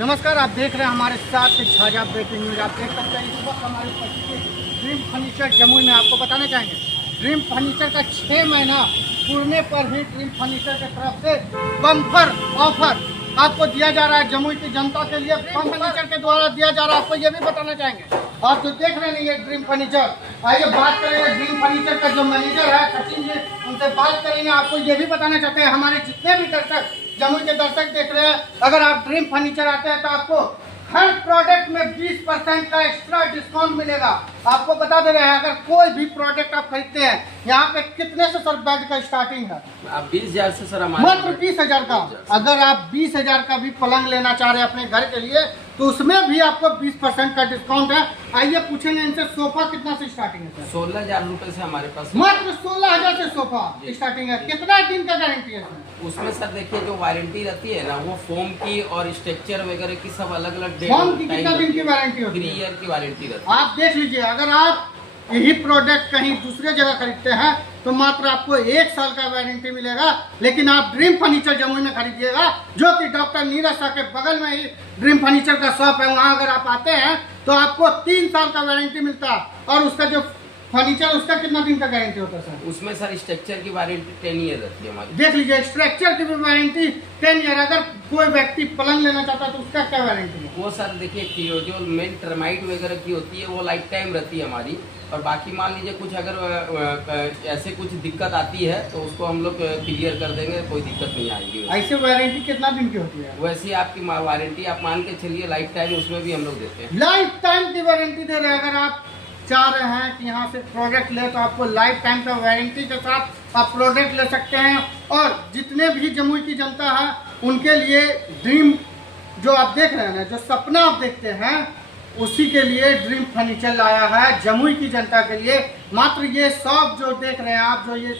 नमस्कार, आप देख रहे हैं हमारे साथ झाझा ब्रेकिंग न्यूज। आप देख सकते हैं इस वक्त हमारे उपस्थित ड्रीम फर्नीचर जमुई में। आपको बताना चाहेंगे ड्रीम फर्नीचर का 6 महीना पूरने पर ही ड्रीम फर्नीचर की तरफ से बम्पर ऑफर आपको दिया जा रहा है। जमुई की जनता के लिए ड्रीम फर्नीचर के द्वारा दिया जा रहा है। आपको ये भी बताना चाहेंगे, आप जो देख रहे हैं ये ड्रीम फर्नीचर, आइए बात करेंगे ड्रीम फर्नीचर का जो मैनेजर है सचिन जी, उनसे बात करेंगे। आपको ये भी बताना चाहते हैं हमारे जितने भी दर्शक जमुई के दर्शक देख रहे हैं, अगर आप ड्रीम फर्नीचर आते हैं तो आपको हर प्रोडक्ट में 20% का एक्स्ट्रा डिस्काउंट मिलेगा। आपको बता दे रहे हैं, अगर कोई भी प्रोडक्ट आप खरीदते हैं, यहाँ पे कितने से सर बेड का स्टार्टिंग है? आप 20,000 से सर मात्र 20,000 का। अगर आप 20,000 का भी पलंग लेना चाह रहे हैं अपने घर के लिए तो उसमें भी आपको 20% का डिस्काउंट है। आइए पूछेंगे इनसे सोफा कितना से स्टार्टिंग है? 16,000 रुपए से हमारे पास मात्र 16,000 से सोफा स्टार्टिंग है। कितना दिन का गारंटी है उसमें सर? देखिए जो वारंटी रहती है ना, वो फोम की और स्ट्रक्चर वगैरह की सब अलग अलग फोम की कितना दिन की वारंटी होती है? 3 ईयर की वारंटी रहती है। आप देख लीजिए, अगर आप यही प्रोडक्ट कहीं दूसरे जगह खरीदते हैं तो मात्र आपको 1 साल का वारंटी मिलेगा। लेकिन आप ड्रीम फर्नीचर जमुई में खरीदिएगा, जो कि डॉक्टर नीरज शाह के बगल में ही ड्रीम फर्नीचर का शॉप है, वहां अगर आप आते हैं तो आपको 3 साल का वारंटी मिलता है। और उसका जो फर्नीचर, उसका कितना दिन का गारंटी होता है सर? उसमें सर स्ट्रक्चर की वारंटी 10 ईयर रहती है हमारी। देख लीजिए, स्ट्रक्चर की भी वारंटी 10 ईयर। अगर कोई व्यक्ति पलंग लेना चाहता है तो उसका क्या वारंटी है? वो सर देखिए जो मेन टर्माइट वगैरह की होती है वो लाइफ टाइम रहती है हमारी। और बाकी मान लीजिए कुछ अगर ऐसे कुछ दिक्कत आती है तो उसको हम लोग क्लियर कर देंगे, कोई दिक्कत नहीं आएगी। ऐसे वारंटी कितना दिन की होती है? वैसे आपकी वारंटी आप मान के चलिए लाइफ टाइम, उसमें भी हम लोग देते हैं। लाइफ टाइम की वारंटी दे रहे हैं। अगर आप चाह रहे हैं कि यहाँ से प्रोडक्ट ले तो आपको लाइफ टाइम का वारंटी के साथ आप प्रोडक्ट ले सकते हैं। और जितने भी जमुई की जनता है उनके लिए ड्रीम जो आप देख रहे हैं ना, जो सपना आप देखते हैं, उसी के लिए ड्रीम फर्नीचर लाया है जमुई की जनता के लिए। मात्र ये शॉप जो देख रहे हैं आप, जो ये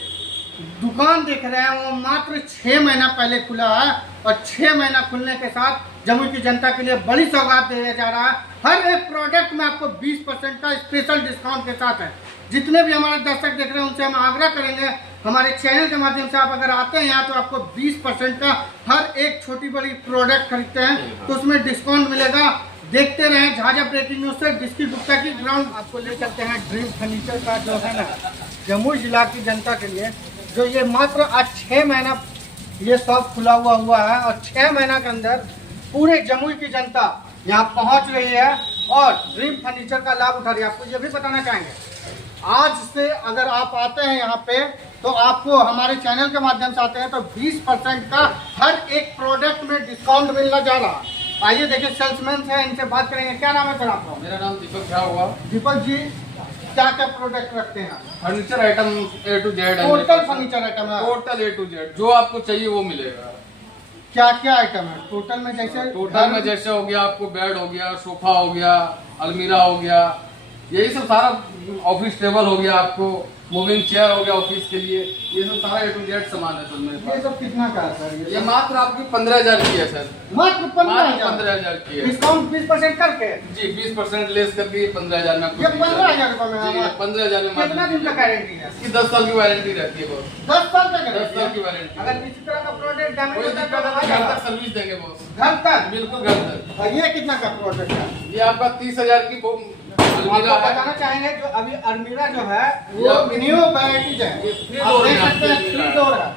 दुकान देख रहे हैं, वो मात्र 6 महीना पहले खुला है। और 6 महीना खुलने के साथ जमुई की जनता के लिए बड़ी सौगात दिया जा रहा है। हर एक प्रोडक्ट में आपको 20% का स्पेशल डिस्काउंट के साथ है। जितने भी हमारे दर्शक देख रहे हैं उनसे हम आग्रह करेंगे, हमारे चैनल के माध्यम से आप अगर आते हैं यहाँ तो आपको 20% का हर एक छोटी बड़ी प्रोडक्ट खरीदते हैं तो उसमें डिस्काउंट मिलेगा। देखते रहें झाझा ब्रेकिंग न्यूज से डिस्की गुप्ता की ग्राउंड। आपको ले चलते हैं ड्रीम फर्नीचर का जो है ना जमुई जिला की जनता के लिए, जो ये मात्र आज 6 महीना ये शॉप खुला हुआ है। और 6 महीना के अंदर पूरे जमुई की जनता यहाँ पहुँच रही है और ड्रीम फर्नीचर का लाभ उठा रही है। आपको ये भी बताना चाहेंगे, आज से अगर आप आते हैं यहाँ पे तो आपको हमारे चैनल के माध्यम से आते हैं तो 20% का हर एक प्रोडक्ट में डिस्काउंट मिलना जा रहा है। आइए देखिए, सेल्समैन है, इनसे बात करेंगे। क्या नाम है सर आपका? मेरा नाम दीपक झा हुआ। दीपक जी, क्या क्या प्रोडक्ट रखते हैं? Furniture item A to Z है। टोटल फर्नीचर आइटम है? टोटल A to Z जो आपको चाहिए वो मिलेगा। क्या क्या आइटम है टोटल में? जैसे टोटल में जैसे हो गया आपको बेड हो गया, सोफा हो गया, अलमीरा हो गया, यही सब सारा, ऑफिस टेबल हो गया, आपको मूविंग चेयर हो गया ऑफिस के लिए, ये सब सारा A to Z सामान है सर मेरे पास। ये सब कितना का है सर? ये मात्र आपकी 15,000 की है सर। मात्र 15,000 की है। डिस्काउंट 20% करके? जी 20% लेस करके 15,000 में आपको। ये 15,000 रुपए में? जी 15,000 में। कितना दिन का गारंटी है? इसकी 10 साल की वारंटी रहती है बॉस। 10 साल तक? 10 साल की वारंटी। अगर किसी तरह का प्रोडक्ट डैमेज कोई होता दिक्कत है है तो घर तक सर्विस देंगे बॉस। घर तक? बिल्कुल घर तक। और ये कितना का प्रोडक्ट है? ये आपका 30,000 की अलमीरा आपको है। बताना चाहेंगे जो अभी अलमीरा जो है ये वो आपकी न्यू वैरायटीज है। ये थ्री आप डोर देख है, सकते हैं, आपकी 3 डोर है।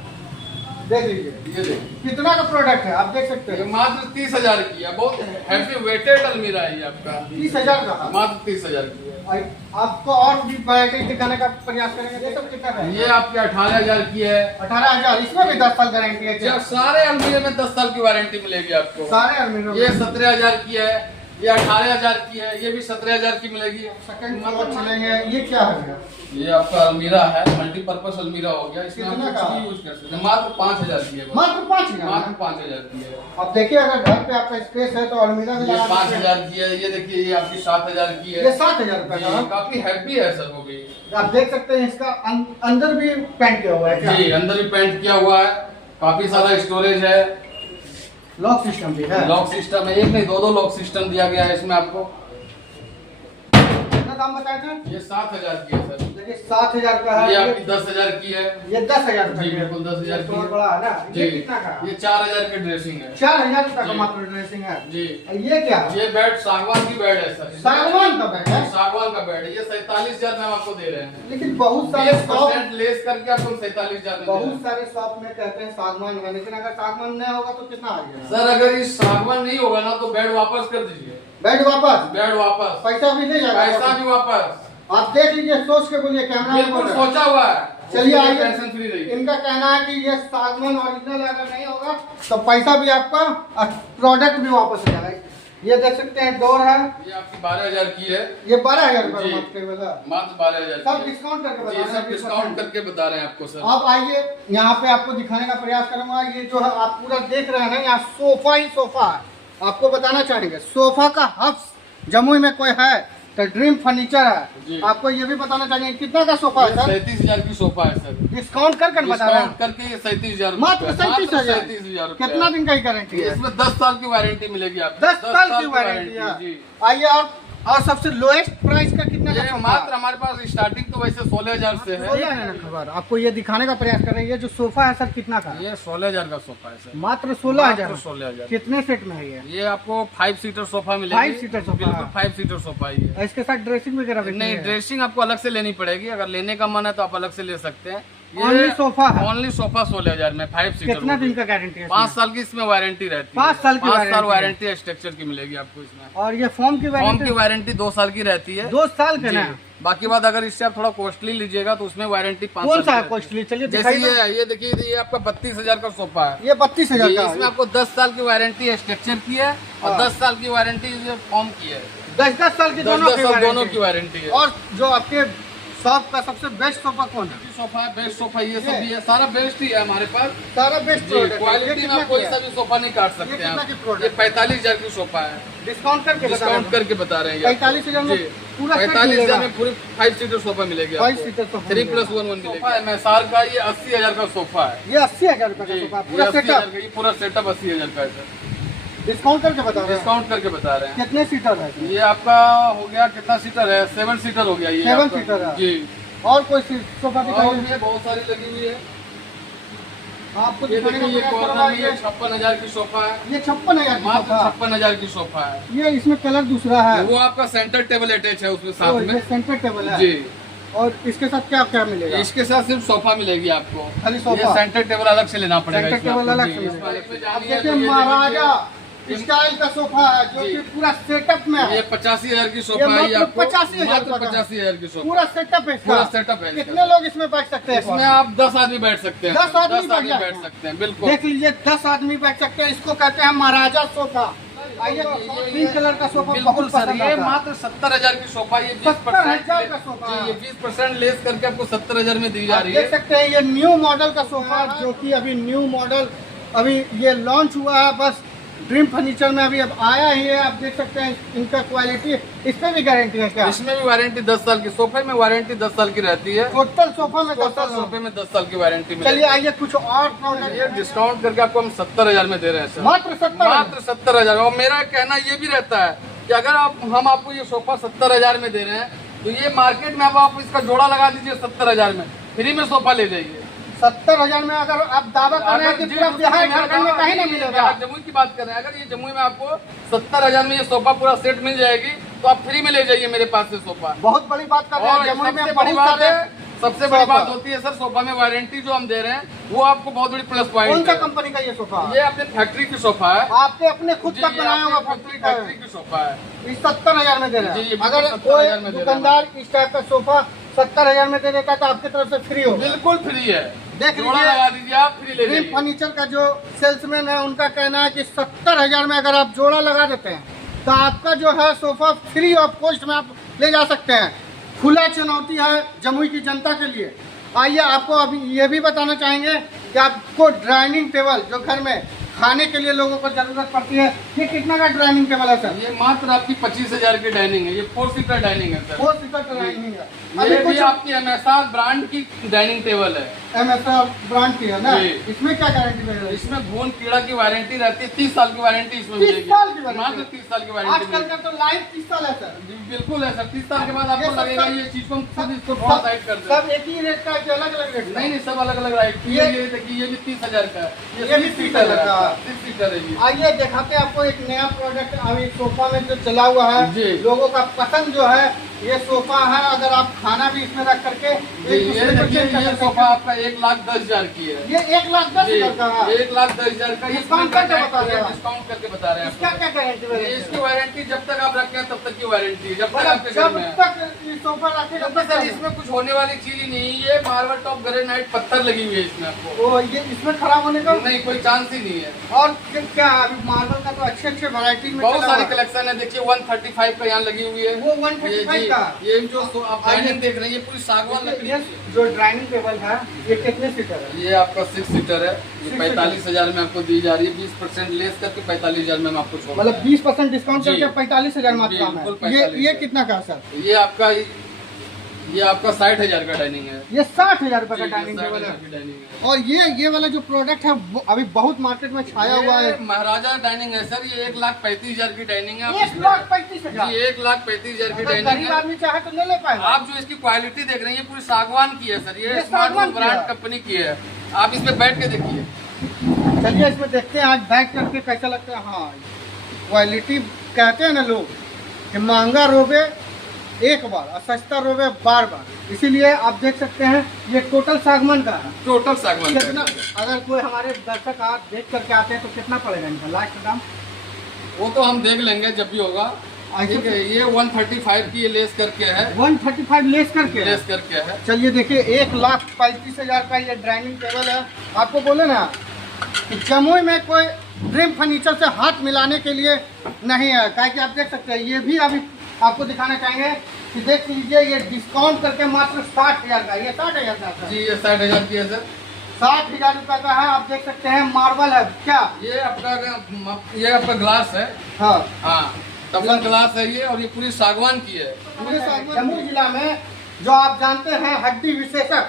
देख लीजिए ये देखिए, कितना का प्रोडक्ट है, आप देख सकते ये हैं। मात्र 30,000 की है। बहुत हैवी वेटेड अलमीरा है ये आपका। 30,000 का? मात्र 30,000 की है। और आपको और भी वैरायटी दिखाने का प्रयास करेंगे। ये सब कितना का है? ये आपकी 18,000 की है। 18,000। इसमें भी 10 साल गारंटी है क्या? जब सारे अलमीरे में 10 साल की वारंटी मिलेगी आपको। सारे अलमीरा ये 17,000 की है, ये 18,000 की है, ये भी 17,000 की मिलेगी। सेकंड फ्लोर चलेंगे। ये क्या है भैया? ये आपका अलमीरा है, मल्टीपर्पज अलमीरा हो गया। इसमें आप कितना कुछ का? भी यूज कर सकते हैं। मात्र 5,000 की है बस। मात्र 5,000? मात्र 5,000 की है। अब देखिए, अगर घर पे आपका स्पेस है तो अलमीरा भी ये लगा सकते हैं। 5,000 की है। ये देखिए, ये आपकी 7,000 की है। ये 7,000 रुपए का जी, है। काफी हैवी है सर वो भी। आप देख सकते हैं, इसका अंदर भी पेंट किया हुआ है क्या? जी अंदर भी पेंट किया हुआ है, काफी सारा स्टोरेज है, लॉक सिस्टम भी है। लॉक सिस्टम है। एक नहीं दो लॉक सिस्टम दिया गया है इसमें आपको। कितना कितना दाम बताए थे? ये 7,000 की है सर। देखिए 7,000 का है। ये आपकी 10,000 की है। ये 10,000 जी बिल्कुल 10,000 की है। बड़ा है ना। जी ये कितना का? ये 4,000 की ड्रेसिंग है। 4,000 का जी। मात्र ड्रेसिंग है। जी ये क्या? ये बेड सागवान की बेड है सर। सागवान का बेड है? सागवान का बेड है। ये 47,000 में हम आपको दे रहे हैं। लेकिन बहुत सारे शॉप 20% लेस करके आपको 47,000 में दे रहे बहुत हैं। सारे शॉप में कहते हैं सागवान है, लेकिन अगर सागवान नहीं होगा तो कितना आ जाएगा? सर अगर ये सागवान नहीं होगा ना तो बेड वापस कर दीजिए। बेड वापस? बेड वापस, पैसा भी ले जाएगा? पैसा भी वापस। आप देख लीजिए, सोच के बोलिए, कैमरा में बोल बिल्कुल रहा है। सोचा हुआ है। चलिए आइए, टेंशन फ्री रहिए। इनका कहना है कि ये सागवान ओरिजिनल अगर नहीं होगा तो पैसा भी आपका और प्रोडक्ट भी वापस हो जाएगा। ये देख सकते हैं डोर है, ये आपकी 12,000 की है। ये 12,000 रुपए जी। मात्र केवल है। मात्र 12,000 सब की है। डिस्काउंट करके बता जी रहे हैं, सब डिस्काउंट करके बता रहे हैं आपको सर। आप आइए, यहाँ पे आपको दिखाने का प्रयास करूंगा। ये जो है आप पूरा देख रहे हैं ना, यहाँ सोफा ही सोफा है। आपको बताना चाहेंगे सोफा का हब्स जमुई में कोई है तो ड्रीम फर्नीचर जी। है। आपको ये भी बताना चाहिए कितना का सोफा है सर? 37,000 की सोफा है सर। डिस्काउंट कर बता रहे डिस्काउंट हैं करके ये 37,000 मात्र 37,000। 37,000 कितना दिन का ही गारंटी है? इसमें 10 साल की वारंटी मिलेगी आपको। 10 साल की वारंटी है। जी आइए, और सबसे लोएस्ट प्राइस का कितना का ये सोफा मात्र है? हमारे पास स्टार्टिंग तो वैसे 16,000 से है। बोलिए ना खबर, आपको ये दिखाने का प्रयास कर रहे हैं। ये जो सोफा है सर कितना का? ये 16,000 का सोफा है सर। मात्र 16,000। मात्र 16,000। कितने सेट में है ये? ये आपको 5 सीटर सोफा मिलेगा। 5 सीटर सोफा। बिल्कुल 5 सीटर सोफा ही है। इसके साथ ड्रेसिंग वगैरह भी नहीं, ड्रेसिंग आपको अलग से लेनी पड़ेगी। अगर लेने का मन है तो आप अलग से ले सकते हैं। ओनली सोफा है? ओनली सोफा 16,000 में 5 सीटर। कितना दिन का गारंटी है? 5 साल की इसमें वारंटी रहती है। 5 साल की 5 साल वारंटी वारंटी स्ट्रक्चर की मिलेगी आपको इसमें। और ये फोम की फॉर्म वारंटी? की वारंटी 2 साल की रहती है। 2 साल का जी। ना? बाकी बात अगर इससे आप थोड़ा कॉस्टली लीजिएगा तो उसमें वारंटी 5 कौन साल सा की है रहती कॉस्टली? चलिए जैसे दिखाइए। ये देखिए, ये आपका 32,000 का सोफा है। ये 32,000 जी, का इसमें है। आपको 10 साल की वारंटी स्ट्रक्चर की है और हाँ। 10 साल की वारंटी फॉर्म की है। 10 साल की 10 दोनों साल दोनों की की वारंटी है। और जो आपके शॉप का सबसे बेस्ट सोफा कौन है? सोफा है, बेस्ट सोफा ये सब भी है। सारा बेस्ट ही है हमारे पास। सारा बेस्ट जी, क्वालिटी में आप कोई सा भी सोफा नहीं काट सकते कितना हैं की आप। प्रोडक्ट? ये 45,000 की सोफा है। डिस्काउंट करके बता डिस्काउंट करके बता रहे हैं ये आपको। 45,000 में जी, पूरा सेट 45,000 मिलेगा। में पूरी 5 सीटर सोफा मिलेगी 5 सीटर सोफा 3+1 मिलेगी। सोफा है मैसार का, ये 80,000 का सोफा है। ये 80,000 रुपए का जी, सोफा ये पूरा 80,000 सेटअप। का, ये पूरा सेटअप 80,000 का है सर। डिस्काउंट करके बता रहे हैं। डिस्काउंट करके बता रहे हैं। कितने सीटर है? ये आपका हो गया, कितना सीटर है? 7 सीटर हो गया ये 7 आपका। सीटर है। जी। और कोई सोफा और दिखाइए। भी बहुत सारी लगी हुई है। आपको ये दिखाने का देखिए, ये प्रयास कॉर्नर करूंगा। में ये 56,000 की सोफा है। ये 56,000 की मात्र सोफा। 56,000 की सोफा है। ये इसमें कलर दूसरा है। वो आपका सेंटर टेबल अटैच है उसमें ओ, साथ ये में। सेंटर टेबल है। जी। और इसके साथ क्या क्या मिलेगा? इसके साथ सिर्फ सोफा मिलेगी आपको। खाली सोफा? ये सेंटर टेबल अलग से लेना पड़ेगा। सेंटर इसमें टेबल आपको। अलग जी, से इसमें मिलेगा। इसमें अब जानी है देखिए तो ये महाराजा देखिए, स्टाइल का सोफा है जो जी। कि पूरा सेटअप में है। ये 85,000 की सोफा है। मात्र ये आपको 85,000 मात्र का। 85,000 की सोफा। पूरा सेटअप है इसका। पूरा सेटअप है इसका। कितने लोग इसमें बैठ सकते हैं? इसमें आप 10 आदमी बैठ सकते हैं। 10 आदमी बैठ बैठ जाएंगे। सकते हैं। बिल्कुल। देख लीजिए, 10 आदमी बैठ सकते हैं। इसको कहते हैं महाराजा सोफा। आइए, पिंक कलर का सोफा बिल्कुल बहुत सर, पसंद ये आता है। मात्र 70,000 की सोफा। ये 70,000 का सोफा। जी, ये 20% लेस करके आपको 70,000 में दी जा आप रही देख है। सकते हैं ये न्यू मॉडल का सोफा, जो कि अभी न्यू मॉडल अभी ये लॉन्च हुआ है। बस ड्रीम फर्नीचर में अभी अब आया ही है। आप देख सकते हैं इनका क्वालिटी, इस पे भी गारंटी है क्या? इसमें भी वारंटी 10 साल की। सोफे में वारंटी 10 साल की रहती है। टोटल सोफा में टोटल सोफे में 10 साल की वारंटी चलिए मिलेगी। आइए, कुछ और ये प्रोडक्ट डिस्काउंट करके आपको हम 70,000 में दे रहे हैं सर। मात्र 70। मात्र 70,000। और मेरा कहना ये भी रहता है कि अगर हम आपको ये सोफा 70,000 में दे रहे हैं तो ये मार्केट में अब आप इसका जोड़ा लगा दीजिए 70,000 में, फ्री में सोफा ले जाइए। 70,000 में अगर आप दावा कर रहे हैं कि पूरा बिहार झारखंड में कहीं नहीं मिलेगा। जमुई की बात कर रहे हैं, अगर ये जमुई में आपको 70,000 में ये सोफा पूरा सेट मिल जाएगी तो आप फ्री में ले जाइए मेरे पास से सोफा। बहुत बड़ी बात कर रहे और हैं। जमुई सबसे में बड़ी बहुत बात सारे है, सबसे बड़ी बात होती है सर, सोफा में वारंटी जो हम दे रहे हैं वो आपको बहुत बड़ी प्लस कौन पॉइंट सा है। कंपनी का ये सोफा? ये अपने फैक्ट्री की सोफा है। आपके अपने खुद जी, का ये बनाया हुआ आपके फैक्ट्री का फैक्ट्री की सोफा है। इस 70,000 में दे रहे जी, ये हैं। बिल्कुल अगर 70,000 में कोई दे रहे हैं। दुकानदार इस टाइप का सोफा 70,000 में दे देता है तो आपकी तरफ से फ्री होगा। बिल्कुल फ्री है। देख जोड़ा लीजिए, लगा दीजिए, आप फ्री ले ड्रीम जाइए। फर्नीचर का जो सेल्समैन है उनका कहना है कि 70,000 में अगर आप जोड़ा लगा देते हैं तो आपका जो है सोफा फ्री ऑफ कॉस्ट में आप ले जा सकते हैं। खुला चुनौती है जमुई की जनता के लिए। आइए, आपको अभी ये भी बताना चाहेंगे कि आपको डाइनिंग टेबल जो घर में खाने के लिए लोगों को जरूरत पड़ती है, ये कितना का डाइनिंग टेबल है सर? ये मात्र आपकी 25,000 की डाइनिंग है। ये 4 सीटर डाइनिंग है सर। 4 सीटर डाइनिंग है। ये अभी भी कुछ आपकी MSR ब्रांड की डाइनिंग टेबल है। MSR ब्रांड की है ना, जी। इसमें क्या गारंटी मिलेगी? इसमें घून कीड़ा की वारंटी रहती है, 30 साल की वारंटी इसमें 30 मिलेगी। साल की वारंटी? मात्र 30 साल की वारंटी आजकल का तो लाइफ 30 साल है सर। जी, बिल्कुल है सर। 30 साल के बाद ये आपको सब- लगेगा सब- ये चीज को हम खुद इसको थोड़ा साइड कर दें। सब एक ही रेट का है कि अलग अलग रेट का? नहीं नहीं, सब अलग अलग राइट। ये देखिए, ये भी 30,000 का है, ये भी 30,000 का है। 6 सीटर है ये। आइए दिखाते हैं आपको एक नया प्रोडक्ट अभी सोफा में जो चला हुआ है, जी। लोगों का पसंद जो है ये सोफा है। अगर आप खाना भी इसमें रख करके जी, एक ये दूसरे को देखिए, change कर ये सकते सोफा हैं। आपका 1,10,000 की है। ये 1,10,000 का है। 1,10,000 का। डिस्काउंट करके बता रहे हैं। डिस्काउंट करके बता रहे हैं इसका आपको। क्या गारंटी ये है? इसकी वारंटी जब तक आप रखें तब तक की वारंटी है, जब तक मतलब आपके घर जब में है। तक ये सोफा रखेगा क्योंकि सर इसमें कुछ होने वाली चीज ही नहीं है। ये मार्बल टॉप ग्रेनाइट पत्थर लगी हुई है इसमें आपको। वो ये इसमें खराब होने का नहीं, कोई चांस ही नहीं है। और क्या अभी मार्बल का तो अच्छे अच्छे वैरायटी में बहुत चला सारी हुआ है। कलेक्शन है। देखिए 135 का यहाँ लगी हुई है। वो 135 जी, का? ये जो आप डाइनिंग देख रहे हैं, ये पूरी सागवान लकड़ी ये की है। जो डाइनिंग टेबल है ये कितने सीटर है? ये आपका 6 सीटर है। ये 6 45,000 में आपको दी जा रही है। 20% लेस करके 45,000 में हम आपको छोड़ मतलब 20% डिस्काउंट जी। करके 45,000 मात्र जी, दाम है। बिल्कुल ये 45,000। कितना का है सर? ये आपका 60,000 का डाइनिंग है। ये 60,000 रुपए का जी, डाइनिंग टेबल 60,000 है। की डाइनिंग है। और ये वाला जो प्रोडक्ट है वो अभी बहुत मार्केट में छाया हुआ है। ये महाराजा डाइनिंग है सर। ये 1,35,000 की डाइनिंग है। आप इसमें- 1,35,000। जी, 1,35,000 की अगर डाइनिंग गरीब है। आदमी चाहे तो ले पाएगा। आप जो इसकी क्वालिटी देख रहे हैं, ये पूरी सागवान की है सर। ये ये स्मार्ट सागवान की ब्रांड है। कंपनी की है। आप इसमें बैठ के देखिए। चलिए इसमें देखते हैं आज बैठ करके कैसा लगता है। हाँ, क्वालिटी कहते हैं ना लोग कि महंगा रोबे एक बार और सस्ता रोबे बार बार। इसीलिए आप देख सकते हैं ये टोटल सागवान का है। टोटल सागवान का कितना, है। अगर कोई हमारे दर्शक आप देख करके आते हैं तो कितना पड़ेगा इनका लास्ट दाम? वो तो हम देख लेंगे जब भी होगा। ठीक है, ये 135 की ये लेस करके है। 135 लेस करके है। लेस करके है। चलिए देखिए 1,35,000 का ये डाइनिंग टेबल है। आपको बोले ना कि जमुई में कोई ड्रीम फर्नीचर से हाथ मिलाने के लिए नहीं है। क्या कि आप देख सकते हैं ये भी अभी आपको दिखाना चाहेंगे कि देख लीजिए ये डिस्काउंट करके मात्र 60,000 का। ये 60,000 का है। जी, ये 60,000 की है सर। 60,000 रुपए का है। आप देख सकते हैं मार्बल है क्या? ये आपका ग्लास है। हाँ, हाँ, टफन ग्लास है ये। और ये पूरी सागवान की है। जमुई जिला में जो आप जानते हैं हड्डी विशेषज्ञ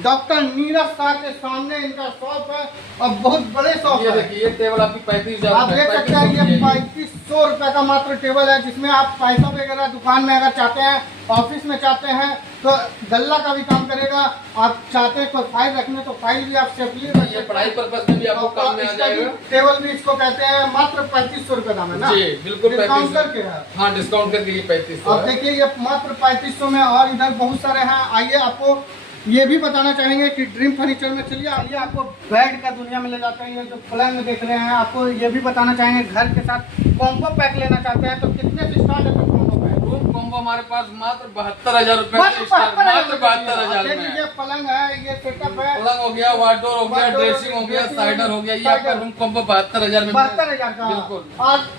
डॉक्टर नीरज शाह के सामने इनका शॉप है और बहुत बड़े शॉप ये है। देखिए, ये टेबल आपकी 35,000 आप देख सकते हैं ये 3,500 रुपए का मात्र टेबल है, जिसमें आप पैसा वगैरह दुकान में अगर चाहते हैं, ऑफिस में चाहते हैं तो गल्ला का भी काम करेगा। आप चाहते हैं कोई फाइल रखने तो फाइल भी आप सेफली रख सकते ये हैं। पढ़ाई पर्पज में भी आपको काम में आ जाएगा। टेबल भी इसको कहते हैं। मात्र 3,500 रुपए दाम है ना? जी, बिल्कुल डिस्काउंट 3500। करके है। हाँ, डिस्काउंट करके ये 3500 अब है। देखिए ये मात्र 3,500 में और इधर बहुत सारे हैं। आइए आपको ये भी बताना चाहेंगे कि ड्रीम फर्नीचर में चलिए आइए आपको बेड का दुनिया में ले जाते हैं। ये जो पलंग में देख रहे हैं, आपको ये भी बताना चाहेंगे घर के साथ कॉम्बो पैक लेना चाहते हैं तो कितने से स्टार्ट है कॉम्बो पैक? रूम कॉम्बो हमारे पास मात्र 72,000 रुपए मात्र से स्टार्ट। 72,000 72,000 देख में लीजिए पलंग है, ये सेटअप है। पलंग हो गया, वार्डरोब हो गया, वार्डरोब, ड्रेसिंग हो गया, ड्रेसिंग साइडर हो गया। ये साइडर। आपका रूम कॉम्बो 72,000 में 72,000 का। बिल्कुल। और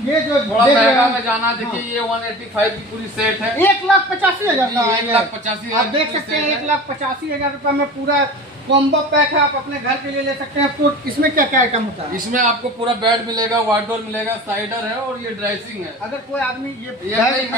ये जो थोड़ा देख रहे महंगा हैं, में जाना, देखिए ये 185 की पूरी सेट है। 1,85,000 का है। 1,85,000 आप देख सकते हैं 1,85,000 रुपए में पूरा कॉम्बो पैक है। आप अपने घर के लिए ले सकते हैं। तो इसमें क्या क्या आइटम होता है? इसमें आपको पूरा बेड मिलेगा, वार्डरोब मिलेगा, साइडर है और ये ड्रेसिंग है। अगर कोई आदमी ये ये नहीं,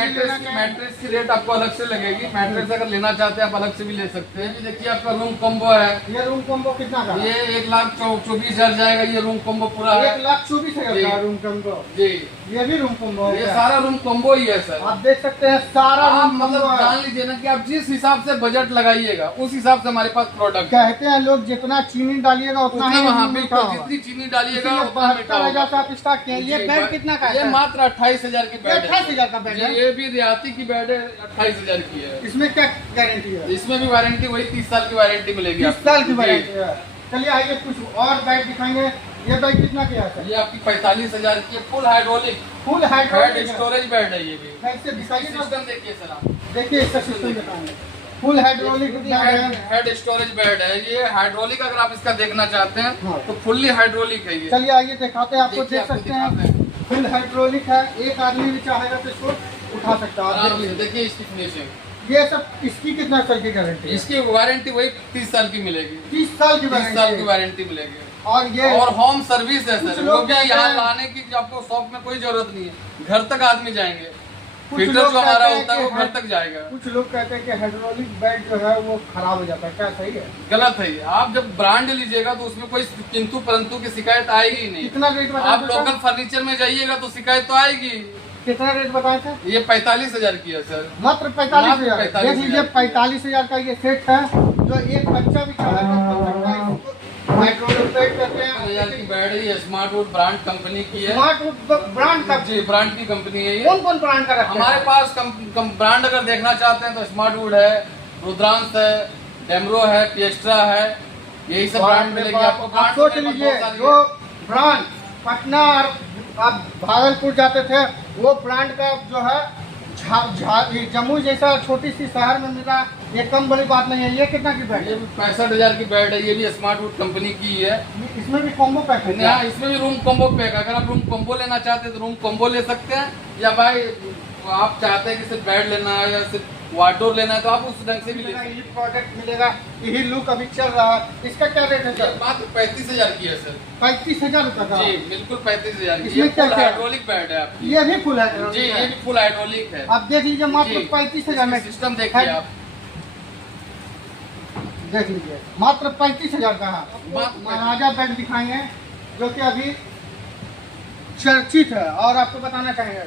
मैट्रेस की रेट आपको अलग से लगेगी। मैट्रेस अगर लेना चाहते हैं आप अलग से भी ले सकते हैं। ये देखिए आपका रूम कॉम्बो है। ये रूम कॉम्बो कितना का? ये 1,24,000 जाएगा। ये रूम कॉम्बो पूरा है। 1,24,000 का रूम कॉम्बो। जी, ये भी रूम कॉम्बो हो ये गया। सारा रूम कॉम्बो ही है सर। आप देख सकते हैं सारा आप रूम मतलब कॉम्बो जान है। लीजिए ना कि आप जिस हिसाब से बजट लगाइएगा उस हिसाब से हमारे पास प्रोडक्ट है। कहते हैं लोग जितना चीनी डालिएगा उतना ही वहाँ मीठा बिल्कुल होगा। जितनी चीनी डालिएगा इसीलिए उतना मीठा 72,000 होगा। से आप स्टार्ट किए। ये जी, बेड कितना का ये है? मात्र 28,000 की बेड है। 28,000 का बेड जी, है। ये भी रियायती की बेड है, 28,000 की है। इसमें क्या गारंटी है? इसमें भी वारंटी वही 30 साल की वारंटी मिलेगी 30 साल की आपको। जी। वारंटी है। चलिए आइए कुछ और बेड दिखाएंगे। ये बेड कितना की है सर? ये आपकी 45,000 की full hydraulic full head hydraulic storage bed है। ये भी कैसे दिखाइए ना। सिस्टम देखिए सर आप। देखिए इसका सिस्टम दिखाएंगे। फुल हाइड्रोलिक बेड है। हेड स्टोरेज बेड है। ये हाइड्रोलिक अगर आप इसका देखना चाहते हैं हाँ। तो फुल्ली हाइड्रोलिक है ये। चलिए आइए दिखाते हैं आपको। देखिए, देख आपको सकते हैं फुल हाइड्रोलिक है। एक आदमी भी चाहेगा तो इसको उठा सकता है। आप आराम देख से लीजिए। देखिए इसकी फिनिशिंग। ये सब इसकी कितना साल की गारंटी है? इसकी वारंटी वही 30 साल की मिलेगी। 30 साल की 30 साल की वारंटी। वारंटी मिलेगी। और ये और होम सर्विस है कुछ सर। लोग वो भी कहते यहाँ हैं- लाने की आपको शॉप में कोई जरूरत नहीं है। घर तक आदमी जाएंगे। कुछ फिल्टर लोग जो हमारा कहते हैं होता है वो कि घर तक जाएगा। कुछ लोग कहते हैं कि हाइड्रोलिक बेड जो है वो खराब हो जाता है, क्या सही है? गलत है ये। आप जब ब्रांड लीजिएगा तो उसमें कोई किंतु परंतु की शिकायत आएगी ही नहीं। कितना रेट बताया आप लोकल फर्नीचर में जाइएगा तो शिकायत तो आएगी। कितना रेट बताए थे? ये 45,000 की है सर। मात्र 45,000। 45,000 देख लीजिए 45,000 का ये सेट है, जो एक बच्चा भी चला सकता है। इसको हाइड्रोलिक बेड कहते हैं। 1000 की बेड है, ये स्मार्ट वुड ब्रांड कंपनी की है। स्मार्ट वुड ब्रांड का? जी, ब्रांड की कंपनी है ये। कौन कौन ब्रांड का रखते हैं? हमारे पास ब्रांड अगर देखना चाहते हैं तो स्मार्ट वुड है, रुद्रांश है, डेमरो है, पिएस्ट्रा है, यही सब ब्रांड मिलेगी आपको। आप सोच लीजिए जो ब्रांड पटना और आप भागलपुर जाते थे वो ब्रांड का जो है जम्मू जैसा छोटी सी शहर में मिला, ये कम बड़ी बात नहीं है। ये कितना की बेड? ये भी 65,000 की बेड है, ये भी स्मार्ट वुड कंपनी की है। इसमें भी कॉम्बो पैक है? हाँ, इसमें भी रूम कॉम्बो पैक है। अगर आप रूम कॉम्बो लेना चाहते हैं तो रूम कॉम्बो ले सकते हैं, या भाई आप चाहते हैं कि सिर्फ बेड लेना है या सिर्फ वार्डरोब लेना है तो आप उस ढंग से भी ले सकते हैं। यही प्रोडक्ट मिलेगा, यही लुक अभी चल रहा है। इसका क्या रेट है सर? मात्र 35,000 की है सर। 35,000 रुपए का? जी बिल्कुल 35,000 की। इसमें ये क्या फुल क्या है? हाइड्रोलिक बेड है आपकी। ये भी फुल है? जी, ये भी फुल हाइड्रोलिक है। आप देख लीजिए मात्र 35,000 में। सिस्टम देखिए आप। देख लीजिए मात्र 35,000 का है। मात्र महाराजा बेड दिखाएंगे जो कि अभी चर्चित है, और आपको बताना चाहेंगे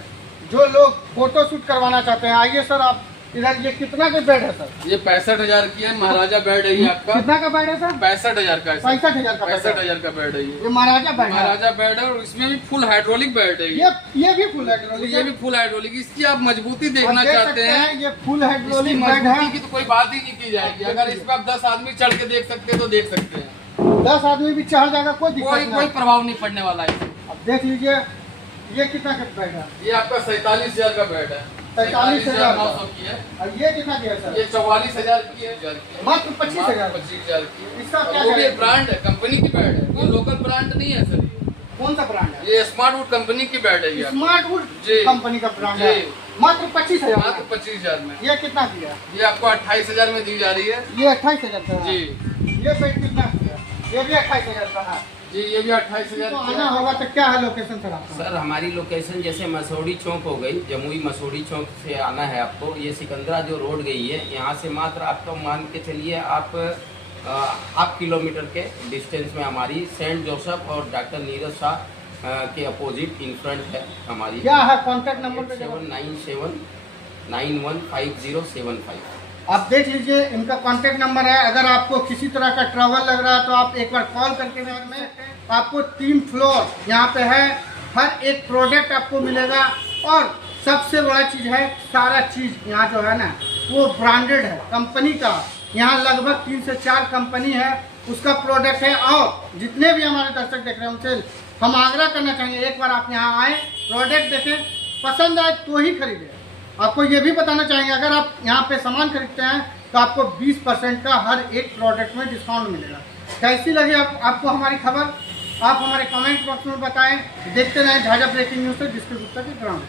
जो लोग फोटो शूट करवाना चाहते हैं, आइए सर आप इधर। ये कितना का बेड है सर? ये 65,000 की है, महाराजा बेड है ये आपका। कितना का बेड है सर? 65,000 का है। 65,000 का? 65,000 का बेड है ये महाराजा बेड है? महाराजा बेड है, और इसमें भी फुल हाइड्रोलिक बेड है ये भी फुल तो हाइड्रोलिक? ये भी फुल हाइड्रोलिक। इसकी आप मजबूती देखना देख चाहते सकते हैं, ये फुल इसकी हाइड्रोलिक बेड मजबूती है। की तो कोई बात ही नहीं की जाएगी। अगर इस पर आप 10 आदमी चढ़ के देख सकते हैं तो देख सकते हैं। 10 आदमी भी चढ़ जाएगा, कोई दिक्कत कोई नहीं। प्रभाव नहीं पड़ने वाला है। अब देख लीजिए ये कितना का बेड है? ये आपका 47,000 का बेड है। 47,900 की है। और ये कितना की है सर? ये 44,000 की है। मात्र 25,000? 25,000 की। इसका क्या वो भी है? ब्रांड है, कंपनी की बेड है, ये लोकल ब्रांड नहीं है सर। कौन सा ब्रांड है? ये स्मार्ट वुड कंपनी की बेड है। ये स्मार्ट वुड जी। कंपनी का ब्रांड है। जी। मात्र 25,000? मात्र 25,000 में। ये कितना की है? ये आपको 28,000 में दी जा रही है। ये 28,000 का है। जी ये बेड कितना की है? ये भी 28,000 का है। जी, ये भी 28,000 तो की आना है। होगा तो क्या है लोकेशन सर आपका? सर हमारी लोकेशन जैसे मसौड़ी चौक हो गई, जमुई मसौड़ी चौक से आना है आपको। ये सिकंदरा जो रोड गई है, यहाँ से मात्र आपको मान के चलिए आप हाफ किलोमीटर के डिस्टेंस में हमारी सेंट जोसेफ और डॉक्टर नीरज शाह के अपोजिट इन फ्रंट है हमारी। क्या है कॉन्टैक्ट नंबर? 8797915075। आप देख लीजिए इनका कॉन्टैक्ट नंबर है। अगर आपको किसी तरह का ट्रबल लग रहा है तो आप एक बार कॉल करके में आपको 3 फ्लोर यहाँ पे है, हर एक प्रोडक्ट आपको मिलेगा। और सबसे बड़ा चीज़ है सारा चीज़ यहाँ जो है ना वो ब्रांडेड है कंपनी का। यहाँ लगभग 3 से 4 कंपनी है उसका प्रोडक्ट है। और जितने भी हमारे दर्शक देख रहे हैं उनसे हम आग्रह करना चाहेंगे एक बार आप यहाँ आए, प्रोडक्ट देखें, पसंद आए तो ही खरीदें। आपको ये भी बताना चाहेंगे अगर आप यहाँ पे सामान खरीदते हैं तो आपको 20% का हर एक प्रोडक्ट में डिस्काउंट मिलेगा। कैसी लगी आपको हमारी खबर? आप हमारे कमेंट बॉक्स में बताएं। देखते रहें झाझा ब्रेकिंग न्यूज़ से, जिसके गुप्ता के ग्राउंड।